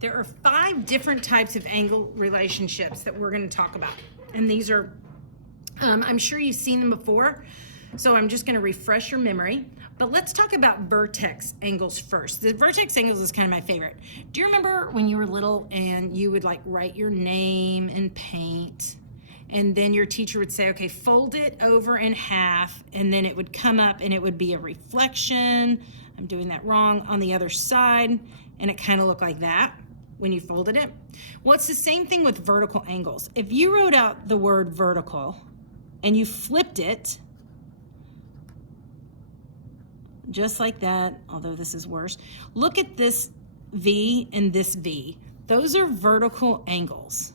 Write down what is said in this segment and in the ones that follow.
There are 5 different types of angle relationships that we're going to talk about. And these are, I'm sure you've seen them before, so I'm just going to refresh your memory. But let's talk about vertex angles first. The vertex angles is kind of my favorite. Do you remember when you were little and you would like write your name in paint? And then your teacher would say, okay, fold it over in half, and then it would come up and it would be a reflection. I'm doing that wrong on the other side, and it kind of looked like that when you folded it. Well, it's the same thing with vertical angles. If you wrote out the word vertical and you flipped it, just like that, although this is worse, look at this V and this V. Those are vertical angles.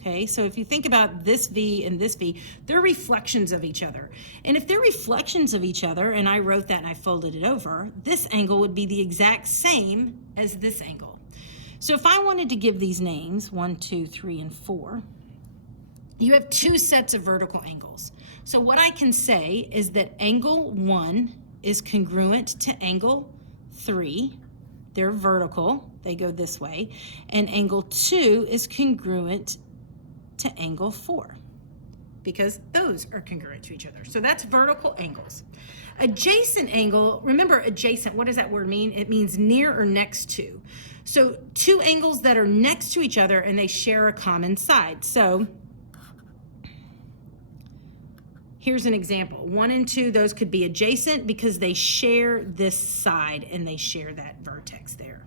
Okay, so if you think about this V and this V, they're reflections of each other. And if they're reflections of each other, and I wrote that and I folded it over, this angle would be the exact same as this angle. So if I wanted to give these names, 1, 2, 3, and 4, you have 2 sets of vertical angles. So what I can say is that angle 1 is congruent to angle 3. They're vertical, they go this way. And angle 2 is congruent to angle 4 because those are congruent to each other. So that's vertical angles. Adjacent angle, remember adjacent, what does that word mean? It means near or next to. So 2 angles that are next to each other and they share a common side. So here's an example. 1 and 2, those could be adjacent because they share this side and they share that vertex there.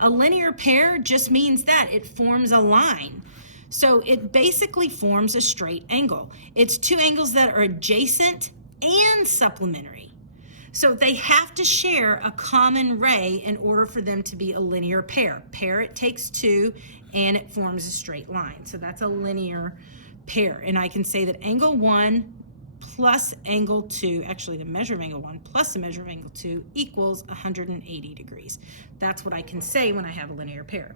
A linear pair just means that it forms a line. So it basically forms a straight angle. It's 2 angles that are adjacent and supplementary. So they have to share a common ray in order for them to be a linear pair. Pair, it takes 2 and it forms a straight line. So that's a linear pair. And I can say that angle 1 plus angle 2, actually the measure of angle 1 plus the measure of angle 2 equals 180 degrees. That's what I can say when I have a linear pair.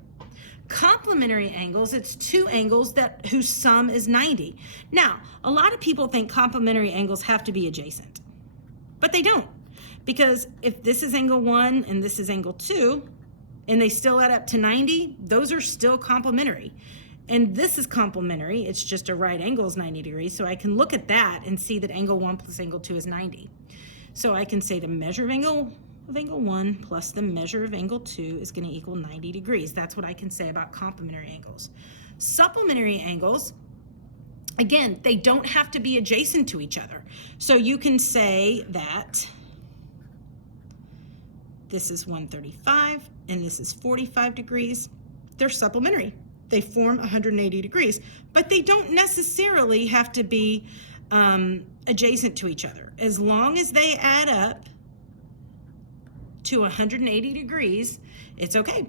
Complementary angles, it's 2 angles whose sum is 90. Now, a lot of people think complementary angles have to be adjacent, but they don't, because if this is angle 1 and this is angle 2, and they still add up to 90, those are still complementary. And this is complementary, it's just a right angle is 90 degrees, so I can look at that and see that angle 1 plus angle 2 is 90. So I can say the measure of angle 1 plus the measure of angle 2 is going to equal 90 degrees. That's what I can say about complementary angles. Supplementary angles, again, they don't have to be adjacent to each other. So you can say that this is 135 and this is 45 degrees. They're supplementary. They form 180 degrees, but they don't necessarily have to be adjacent to each other. As long as they add up to 180 degrees, it's okay.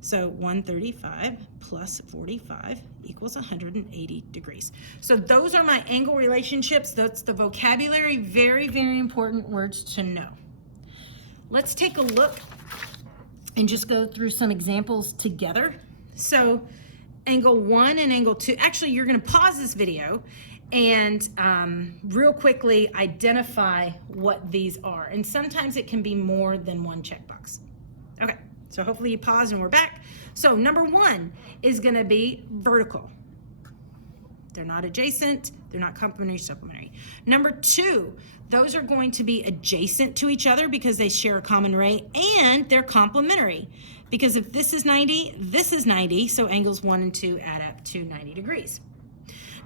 So 135 plus 45 equals 180 degrees. So those are my angle relationships. That's the vocabulary, very, very important words to know. Let's take a look and just go through some examples together. So angle 1 and angle 2, actually you're gonna pause this video and real quickly identify what these are. And sometimes it can be more than one checkbox. Okay, so hopefully you pause and we're back. So number 1 is gonna be vertical. They're not adjacent, they're not complementary, supplementary. Number 2, those are going to be adjacent to each other because they share a common ray, and they're complementary. Because if this is 90, this is 90, so angles 1 and 2 add up to 90 degrees.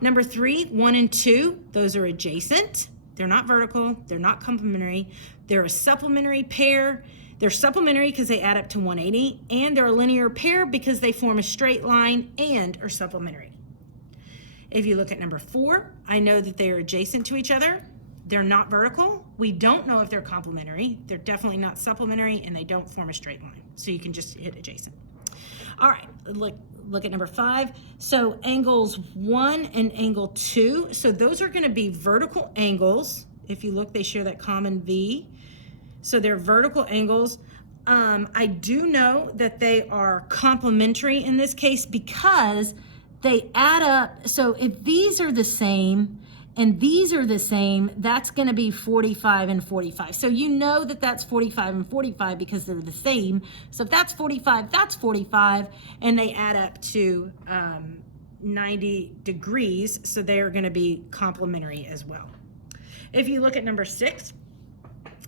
Number 3, 1 and 2, those are adjacent. They're not vertical, they're not complementary. They're a supplementary pair. They're supplementary because they add up to 180, and they're a linear pair because they form a straight line and are supplementary. If you look at number 4, I know that they are adjacent to each other. They're not vertical. We don't know if they're complementary. They're definitely not supplementary, and they don't form a straight line. So you can just hit adjacent. All right, look at number 5. So angles 1 and angle 2. So those are going to be vertical angles. If you look, they share that common V. So they're vertical angles. I do know that they are complementary in this case because they add up. So if these are the same and these are the same, that's going to be 45 and 45. So you know that that's 45 and 45 because they're the same. So if that's 45, that's 45, and they add up to 90 degrees, so they are going to be complementary as well. If you look at number 6,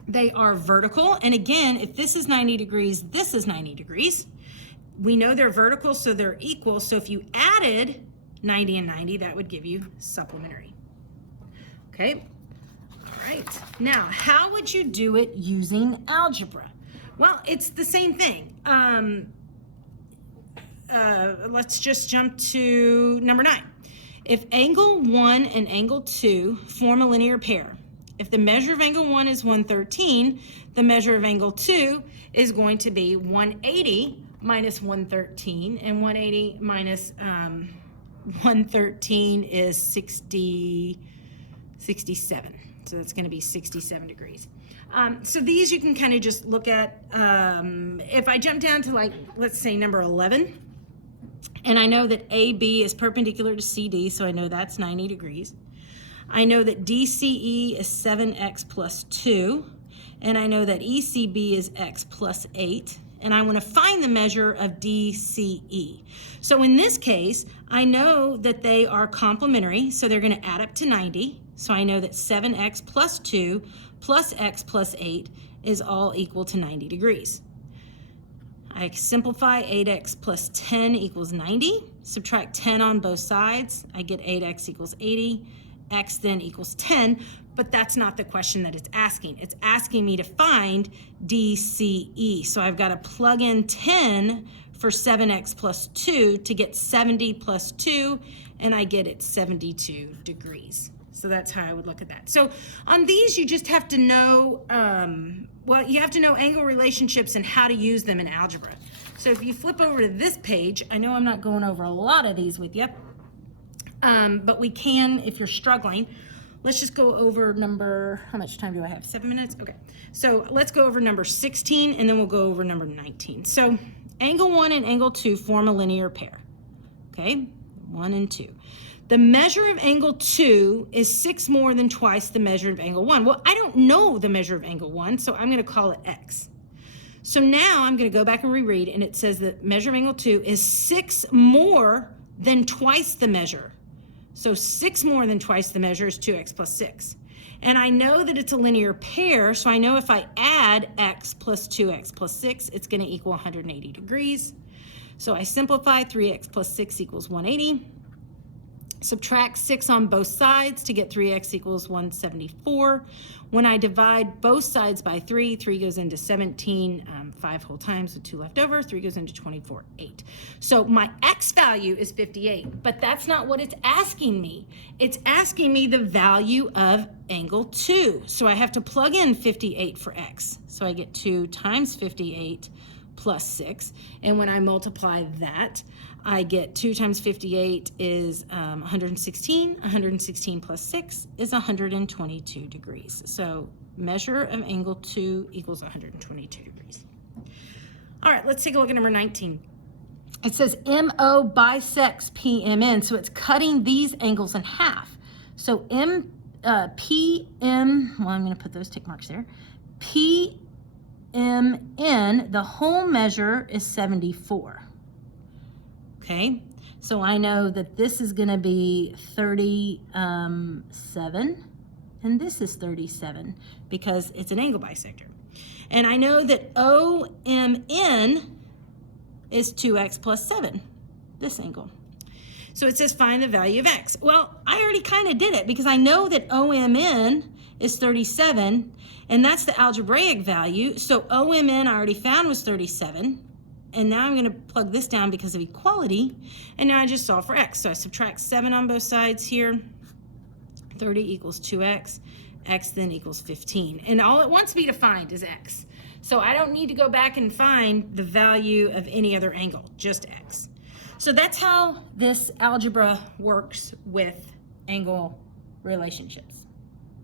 they are vertical, and again, if this is 90 degrees, this is 90 degrees. We know they're vertical, so they're equal, so if you added 90 and 90, that would give you supplementary. Okay, all right. Now, how would you do it using algebra? Well, it's the same thing. Let's just jump to number 9. If angle 1 and angle 2 form a linear pair, if the measure of angle 1 is 113, the measure of angle 2 is going to be 180 minus 113, and 180 minus 113 is 67. So that's going to be 67 degrees. So these you can kind of just look at. If I jump down to, like, let's say number 11, and I know that AB is perpendicular to CD, so I know that's 90 degrees. I know that DCE is 7x plus 2, and I know that ECB is x plus 8, and I want to find the measure of DCE. So in this case, I know that they are complementary, so they're going to add up to 90. So I know that 7x plus 2 plus x plus 8 is all equal to 90 degrees. I simplify 8x plus 10 equals 90. Subtract 10 on both sides. I get 8x equals 80. X then equals 10, but that's not the question that it's asking. It's asking me to find DCE. So I've got to plug in 10 for 7x plus 2 to get 70 plus 2, and I get it 72 degrees. So that's how I would look at that. So on these, you just have to know, well, you have to know angle relationships and how to use them in algebra. So if you flip over to this page, I know I'm not going over a lot of these with you, but we can if you're struggling. Let's just go over number, how much time do I have? 7 minutes? Okay. So let's go over number 16, and then we'll go over number 19. So angle 1 and angle 2 form a linear pair. Okay, 1 and 2. The measure of angle 2 is 6 more than twice the measure of angle 1. Well, I don't know the measure of angle 1, so I'm going to call it x. So now I'm going to go back and reread, and it says that measure of angle 2 is 6 more than twice the measure. So 6 more than twice the measure is 2x plus 6. And I know that it's a linear pair, so I know if I add x plus 2x plus 6, it's going to equal 180 degrees. So I simplify, 3x plus 6 equals 180. Subtract 6 on both sides to get 3x equals 174. When I divide both sides by 3, 3 goes into 17 5 whole times with 2 left over. 3 goes into 24, 8. So my x value is 58, but that's not what it's asking me. It's asking me the value of angle 2. So I have to plug in 58 for x. So I get 2 times 58 plus 6. And when I multiply that, I get 2 times 58 is 116. 116 plus 6 is 122 degrees. So measure of angle 2 equals 122 degrees. All right, let's take a look at number 19. It says MO bisects PMN, so it's cutting these angles in half. So PM, well, I'm going to put those tick marks there. PMN, the whole measure is 74. Okay, so I know that this is going to be 37, and this is 37 because it's an angle bisector. And I know that OMN is 2x plus 7, this angle. So it says find the value of x. Well, I already kind of did it because I know that OMN is 37, and that's the algebraic value. So OMN I already found was 37. And now I'm going to plug this down because of equality, and now I just solve for x. So I subtract 7 on both sides here. 30 equals 2x. X then equals 15. And all it wants me to find is x. So I don't need to go back and find the value of any other angle, just x. So that's how this algebra works with angle relationships.